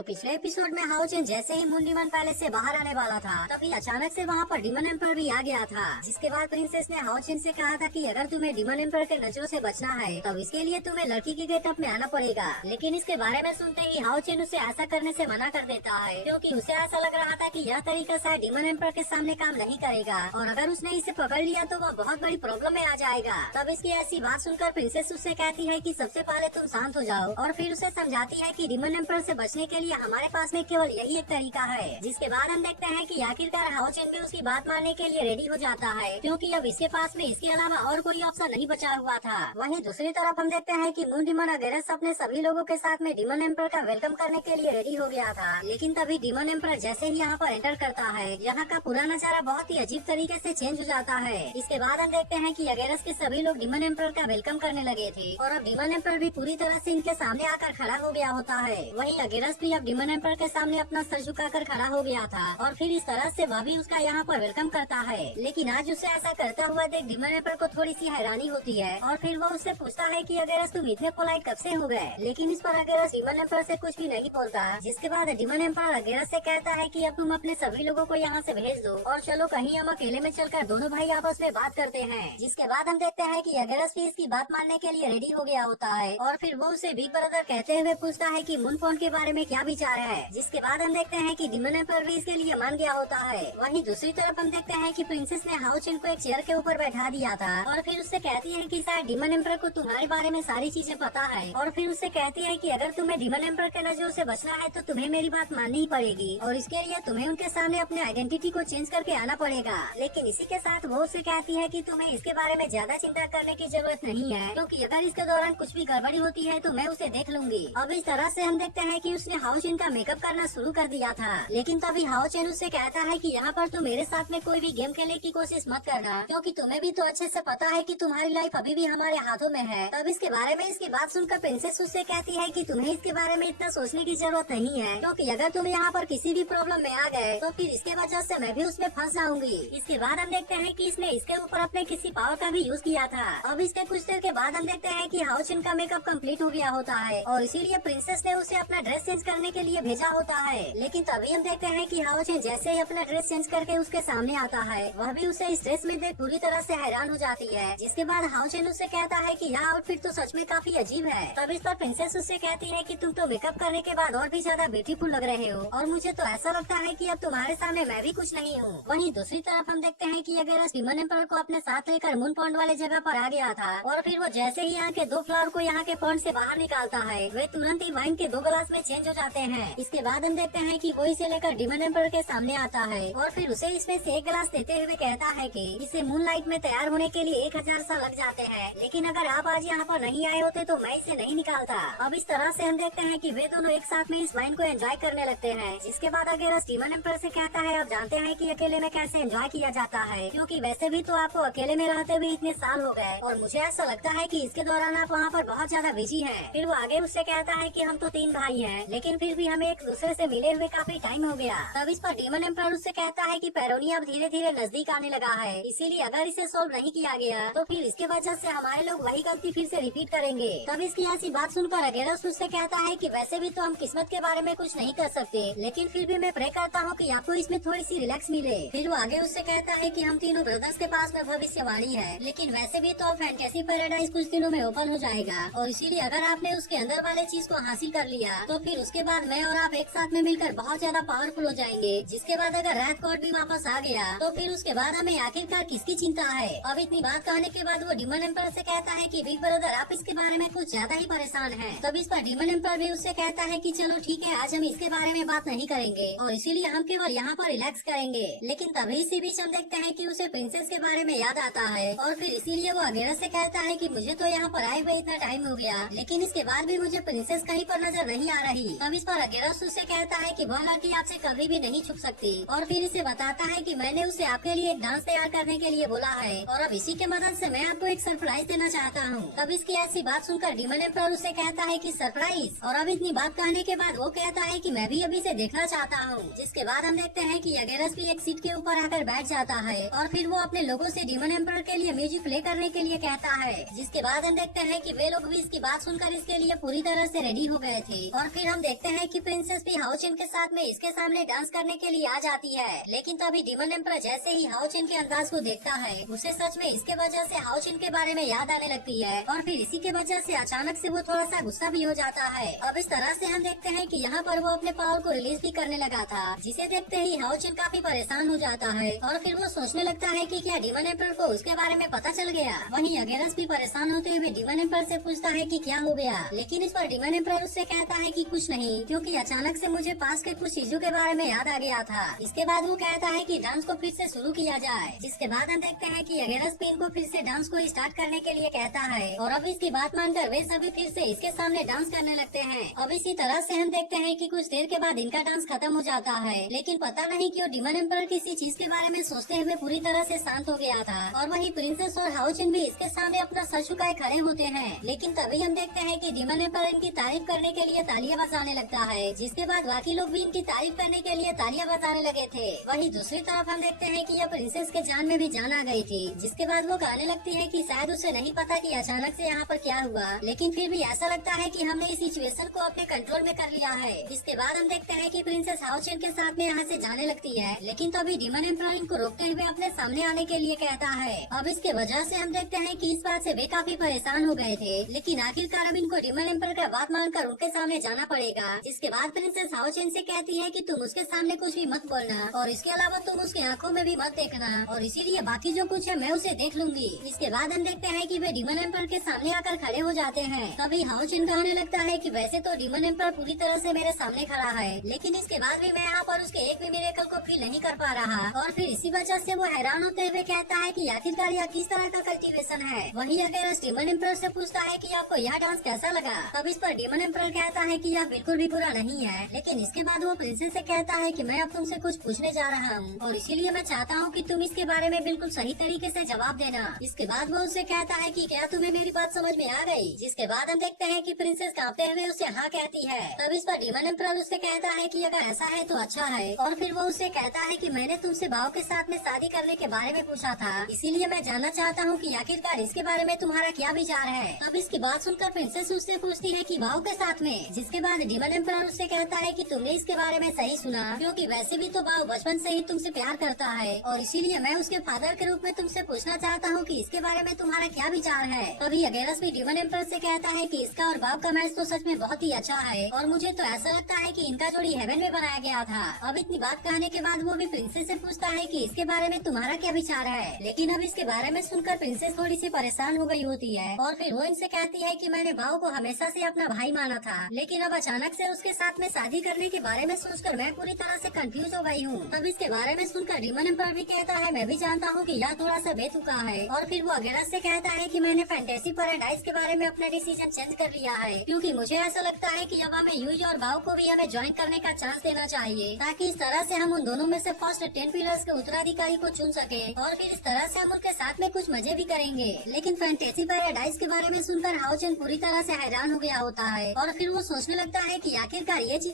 तो पिछले एपिसोड में हाओचेन जैसे ही मून डिमन पैलेस से बाहर आने वाला था तभी अचानक से वहाँ पर डिमन एम्पर भी आ गया था। जिसके बाद प्रिंसेस ने हाओचेन से कहा था कि अगर तुम्हें डिमन एम्पर के नजरों से बचना है तब इसके लिए तुम्हें लड़की के गेटअप में आना पड़ेगा। लेकिन इसके बारे में सुनते ही हाओचेन उसे ऐसा करने से मना कर देता है क्योंकि उसे ऐसा लग रहा था कि यह तरीका शायद डिमन एम्पर के सामने काम नहीं करेगा और अगर उसने इसे पकड़ लिया तो वह बहुत बड़ी प्रॉब्लम में आ जाएगा। तब इसकी ऐसी बात सुनकर प्रिंसेस उससे कहती है कि सबसे पहले तुम शांत हो जाओ और फिर उसे समझाती है कि डिमन एम्पर से बचने के लिए हमारे पास में केवल यही एक तरीका है। जिसके बाद हम देखते हैं कि आखिरकार हाओचेन भी उसकी बात मानने के लिए रेडी हो जाता है क्योंकि अब इसके पास में इसके अलावा और कोई ऑप्शन नहीं बचा हुआ था। वहीं दूसरी तरफ हम देखते हैं कि मून डिमन अगेरस अपने सभी लोगों के साथ में डिमन एम्पर का वेलकम करने के लिए रेडी हो गया था। लेकिन तभी डिमन एम्पर जैसे ही यहाँ पर एंटर करता है यहाँ का पूरा नजारा बहुत ही अजीब तरीके से चेंज हो जाता है। इसके बाद हम देखते हैं कि अगेरस के सभी लोग डिमन एम्पर का वेलकम करने लगे थे और अब डिमन एम्पर भी पूरी तरह से इनके सामने आकर खड़ा हो गया होता है। वहीं अगेरस भी अब डिमन एम्पर के सामने अपना सर झुकाकर खड़ा हो गया था और फिर इस तरह से वह भी उसका यहाँ पर वेलकम करता है। लेकिन आज उसे ऐसा करता हुआ देख डिमन एम्पर को थोड़ी सी हैरानी होती है और फिर वो उससे पूछता है कि अगेरस तुम इतने पोलाइट कब से हो गए। लेकिन इस पर अगेरस डिमन एम्पर से कुछ भी नहीं बोलता। जिसके बाद डिमन एम्पर अगेरस से कहता है कि अब तुम अपने सभी लोगों को यहाँ से भेज दो और चलो कहीं हम अकेले में चलकर दोनों भाई आपस में बात करते हैं। जिसके बाद हम देखते हैं कि अगेरस भी इसकी बात मानने के लिए रेडी हो गया होता है और फिर वो उसे बिग ब्रदर कहते हुए पूछता है कि मून पॉन्ड के बारे में क्या विचार है। जिसके बाद हम देखते हैं कि डिमन एम्पर भी इसके लिए मान गया होता है। वहीं दूसरी तरफ हम देखते हैं कि प्रिंसेस ने हाओचेन को एक चेयर के ऊपर बैठा दिया था और फिर उससे कहती है कि शायद डिमन एम्पर को तुम्हारे बारे में सारी चीजें पता है और फिर उससे कहती है कि अगर तुम्हें डिमन एम्पर के नजरों से बचना है तो तुम्हें मेरी बात माननी ही पड़ेगी और इसके लिए तुम्हें उनके सामने अपने आइडेंटिटी को चेंज करके आना पड़ेगा। लेकिन इसी के साथ वो उससे कहती है कि तुम्हें इसके बारे में ज्यादा चिंता करने की जरूरत नहीं है क्योंकि अगर इसके दौरान कुछ भी गड़बड़ी होती है तो मैं उसे देख लूंगी। अब इस तरह से हम देखते हैं कि उसने हाओचेन का मेकअप करना शुरू कर दिया था। लेकिन तभी हाओचेन उससे कहता है कि यहाँ पर तुम मेरे साथ में कोई भी गेम खेलने की कोशिश मत करना क्योंकि तुम्हें भी तो अच्छे से पता है कि तुम्हारी लाइफ अभी भी हमारे हाथों में है। तब इसके बारे में इसकी बात सुनकर प्रिंसेस उससे कहती है कि तुम्हें इसके बारे में इतना सोचने की जरूरत नहीं है क्योंकि अगर तुम यहाँ पर किसी भी प्रॉब्लम में आ गए तो फिर इसके वजह से मैं भी उसमें फंस जाऊंगी। इसके बाद हम देखते हैं कि इसने इसके ऊपर अपने किसी पावर का भी यूज किया था। अब इसके कुछ देर के बाद हम देखते हैं कि हाओचेन का मेकअप कंप्लीट हो गया होता है और इसीलिए प्रिंसेस ने उसे अपना ड्रेस चेंज करने के लिए भेजा होता है। लेकिन तभी हम देखते हैं कि हाओचेन जैसे ही अपना ड्रेस चेंज करके उसके सामने आता है वह भी उसे इस ड्रेस में देख पूरी तरह से हैरान हो जाती है। जिसके बाद हाओचेन उससे कहता है कि यह आउटफिट तो सच में काफी अजीब है। तब इस पर प्रिंसेस उससे कहती है कि तुम तो मेकअप करने के बाद और भी ज्यादा ब्यूटीफुल लग रहे हो और मुझे तो ऐसा लगता है कि अब तुम्हारे सामने मैं भी कुछ नहीं हूँ। वहीं दूसरी तरफ हम देखते हैं कि अगेरस डिमन एम्पर को अपने साथ लेकर मून पॉन्ड वाले जगह पर आ गया था और फिर वो जैसे ही यहाँ के दो फ्लावर को यहाँ के पॉन्ड से बाहर निकालता है वे तुरंत ही वाइन के दो गिलास में चेंज हो जाते हैं। इसके बाद हम देखते हैं कि वो इसे लेकर डिमन एम्पर के सामने आता है और फिर उसे इसमें से एक गिलास देते हुए कहता है कि इसे मूनलाइट में तैयार होने के लिए 1000 साल लग जाते हैं लेकिन अगर आप आज यहाँ पर नहीं आए होते तो मैं इसे नहीं निकालता। अब इस तरह से हम देखते हैं कि वे दोनों एक साथ में इस वाइन को एंजॉय करने लगते हैं। जिसके बाद अगेरस डिमन एम्पर से कहता है अब जानते हैं कि अकेले में कैसे एंजॉय किया जाता है क्योंकि वैसे भी तो आपको अकेले में रहते हुए इतने साल हो गए और मुझे ऐसा लगता है कि इसके दौरान आप वहाँ पर बहुत ज्यादा बिजी हैं। फिर वो आगे उससे कहता है कि हम तो 3 भाई हैं लेकिन फिर भी हमें एक दूसरे से मिले हुए काफी टाइम हो गया। तब इस पर डिमन एम्पर उससे कहता है कि पेरोनिया अब धीरे धीरे नजदीक आने लगा है इसीलिए अगर इसे सोल्व नहीं किया गया तो फिर इसके वजह से हमारे लोग वही गलती फिर से रिपीट करेंगे। तब इसकी ऐसी बात सुनकर अगेरस उससे कहता है कि वैसे भी तो हम किस्मत के बारे में कुछ नहीं कर सकते लेकिन फिर भी मैं प्रे करता हूँ कि आपको इसमें थोड़ी सी रिलैक्स मिले। फिर वो आगे उससे कहता है कि हम तीनों ब्रदर्स के पास में भविष्यवाणी है लेकिन वैसे भी तो फैंटेसी पैराडाइज कुछ दिनों में ओपन हो जाएगा और इसीलिए अगर आपने उसके अंदर वाले चीज को हासिल कर लिया तो फिर उसके बाद मैं और आप एक साथ में मिलकर बहुत ज्यादा पावरफुल हो जाएंगे। जिसके बाद अगर रात कोड भी वापस आ गया तो फिर उसके बाद हमें आखिरकार किसकी चिंता है। अब इतनी बात कहने के बाद वो डिमन एम्पर से कहता है कि बिग ब्रदर आप इसके बारे में कुछ ज्यादा ही परेशान हैं। तब इस पर डिमन एम्पर भी उससे कहता है कि चलो ठीक है आज हम इसके बारे में बात नहीं करेंगे और इसीलिए हम केवल यहाँ पर रिलैक्स करेंगे। लेकिन तभी इसी बीच हम देखते हैं कि उसे प्रिंसेस के बारे में याद आता है और फिर इसीलिए वो अगेरस से कहता है कि मुझे तो यहाँ पर आए हुए इतना टाइम हो गया लेकिन इसके बाद भी मुझे प्रिंसेस कहीं पर नजर नहीं आ रही। अब इस पर अगेरस उससे कहता है कि वह लड़की आपसे कभी भी नहीं छुप सकती और फिर इसे बताता है कि मैंने उसे आपके लिए एक डांस तैयार करने के लिए बोला है और अब इसी के मदद से मैं आपको एक सरप्राइज देना चाहता हूँ। तब इसकी ऐसी बात सुनकर डिमन एम्पर उससे कहता है कि सरप्राइज और अब इतनी बात कहने के बाद वो कहता है कि मैं भी अभी से देखना चाहता हूँ। जिसके बाद हम देखते हैं कि अगेरस भी एक सीट के ऊपर आकर बैठ जाता है और फिर वो अपने लोगों से डिमन एम्पर के लिए म्यूजिक प्ले करने के लिए कहता है। जिसके बाद हम देखते हैं कि वे लोग भी इसकी बात सुनकर इसके लिए पूरी तरह से रेडी हो गए थे और फिर हम देखते हैं कि प्रिंसेस भी हाओचिन के साथ में इसके सामने डांस करने के लिए आ जाती है। लेकिन तभी डिमन एम्पर जैसे ही हाओचिन के अंदाज को देखता है, उसे सच में इसके वजह से हाओचिन के बारे में याद आने लगती है और फिर इसी के वजह से अचानक से वो थोड़ा सा गुस्सा भी हो जाता है। अब इस तरह से हम देखते हैं कि यहाँ पर वो अपने पावर को रिलीज भी करने लगा था, जिसे देखते ही हाओचिन काफी परेशान हो जाता है और फिर वो सोचने लगता है कि क्या डिमन एम्पर को उसके बारे में पता चल गया। वहीं अगेरस भी परेशान होते हुए डिमन एम्पर से पूछता है कि क्या हो गया, लेकिन इस पर डिमन एम्पर उससे कहता है कि कुछ नहीं, क्योंकि अचानक से मुझे पास के कुछ चीजों के बारे में याद आ गया था। इसके बाद वो कहता है कि डांस को फिर से शुरू किया जाए, जिसके बाद हम देखते हैं कि अगेरस भी इनको फिर से डांस को स्टार्ट करने के लिए कहता है और अब इसकी बात मानकर वे सभी फिर से इसके सामने डांस करने लगते हैं। अब इसी तरह से हम देखते हैं कि कुछ देर के बाद इनका डांस खत्म हो जाता है, लेकिन पता नहीं क्यों डिमन एम्पर किसी चीज के बारे में सोचते हुए पूरी तरह से शांत हो गया था और वही प्रिंसेस और हाओचिन भी इसके सामने अपना सर झुकाए खड़े होते हैं। लेकिन तभी हम देखते हैं कि डिमन एम्पर इनकी तारीफ करने के लिए तालियां बजाने लगता है, जिसके बाद बाकी लोग भी इनकी तारीफ करने के लिए तालियां बजाने लगे थे। वहीं दूसरी तरफ हम देखते हैं कि यह प्रिंसेस के जान में भी जान आ गई थी, जिसके बाद वो कहने लगती है कि शायद उसे नहीं पता कि अचानक से यहाँ पर क्या हुआ, लेकिन फिर भी ऐसा लगता है कि हमने इस सिचुएशन को अपने कंट्रोल में कर लिया है। इसके बाद हम देखते हैं कि प्रिंसेस हाओचिन के साथ में यहाँ से जाने लगती है, लेकिन तभी डिमन एम्पर इनको रोकते हुए अपने सामने आने के लिए कहता है। अब इसके वजह से हम देखते हैं कि इस बात से वे काफी परेशान हो गए थे, लेकिन आखिरकार अब इनको डिमन एम्पर का बात मानकर उनके सामने जाना पड़ेगा। जिसके बाद प्रिंसेस हाओचिन से कहती है कि तुम उसके सामने कुछ भी मत बोलना और इसके अलावा तुम उसकी आंखों में भी मत देखना और इसीलिए बाकी जो कुछ है मैं उसे देख लूंगी। इसके बाद हम देखते हैं कि वे डिमन एम्पर के सामने आकर खड़े हो जाते हैं। तभी हाओचिन कहने लगता है कि वैसे तो डिमन एम्पर पूरी तरह से मेरे सामने खड़ा है, लेकिन इसके बाद भी मैं यहाँ पर उसके एक भी मिरेकल को फील नहीं कर पा रहा और फिर इसी वजह से वो हैरान होते हुए कहता है कि आखिरकार यह किस तरह का कल्टीवेशन है। वहीं अगर डिमन एम्पर से पूछता है कि आपको यह डांस कैसा लगा, तब इस पर डिमन एम्पर कहता है कि यह बिल्कुल भी बुरा नहीं है, लेकिन इसके बाद वो प्रिंसेस से कहता है कि मैं अब तुमसे कुछ पूछने जा रहा हूँ और इसीलिए मैं चाहता हूँ कि तुम इसके बारे में बिल्कुल सही तरीके से जवाब देना। इसके बाद वो उससे कहता है कि क्या तुम्हें मेरी बात समझ में आ गई, जिसके बाद हम देखते हैं कि प्रिंसेस कांपते हुए उसे हाँ कहती है। तब इस पर डिमन एम्पर उससे कहता है कि अगर ऐसा है तो अच्छा है और फिर वो उससे कहता है कि मैंने तुमसे भाव के साथ में शादी करने के बारे में पूछा था, इसीलिए मैं जानना चाहता हूँ कि आखिरकार इसके बारे में तुम्हारा क्या विचार है। तब इसकी बात सुनकर प्रिंसेस उससे पूछती है कि भाव के साथ में, जिसके बाद डिमन एम्पर उससे कहता है कि तुमने इसके बारे में सही सुना, क्योंकि वैसे भी तो भाव बचपन से ही तुमसे प्यार करता है और इसीलिए मैं उसके फादर के रूप में तुमसे पूछना चाहता हूँ कि इसके बारे में तुम्हारा क्या विचार है। तभी अगेरस भी डिमन एम्पर से कहता है कि इसका और भाव का मैच तो सच में बहुत ही अच्छा है और मुझे तो ऐसा लगता है कि इनका जोड़ी हेवन में बनाया गया था। अब इतनी बात कहने के बाद वो भी प्रिंसेस से पूछता है कि इसके बारे में तुम्हारा क्या विचार है, लेकिन अब इसके बारे में सुनकर प्रिंसेस थोड़ी सी परेशान हो गई होती है और फिर वो इनसे कहती है कि मैंने भाव को हमेशा से अपना भाई माना था, लेकिन अब अचानक से उसके साथ में शादी करने के बारे में सोचकर मैं पूरी तरह से कंफ्यूज हो गई हूँ। तब इसके बारे में सुनकर डिमन एम्पर भी कहता है मैं भी जानता हूँ कि यह थोड़ा सा बेतुका है और फिर वो अगेरस से कहता है कि मैंने फैंटेसी पैराडाइज के बारे में अपना डिसीजन चेंज कर लिया है, क्योंकि मुझे ऐसा लगता है कि अब हमें यूज और भाव को भी हमें ज्वाइन करने का चांस देना चाहिए, ताकि इस तरह से हम उन दोनों में से फर्स्ट 10 पिलर्स के उत्तराधिकारी को चुन सके और फिर इस तरह से हम उनके साथ में कुछ मजे भी करेंगे। लेकिन फैंटेसी पैराडाइज के बारे में सुनकर हाओचिन पूरी तरह से हैरान हो गया होता है और फिर वो सोचने लगता है कि आखिरकार ये चीज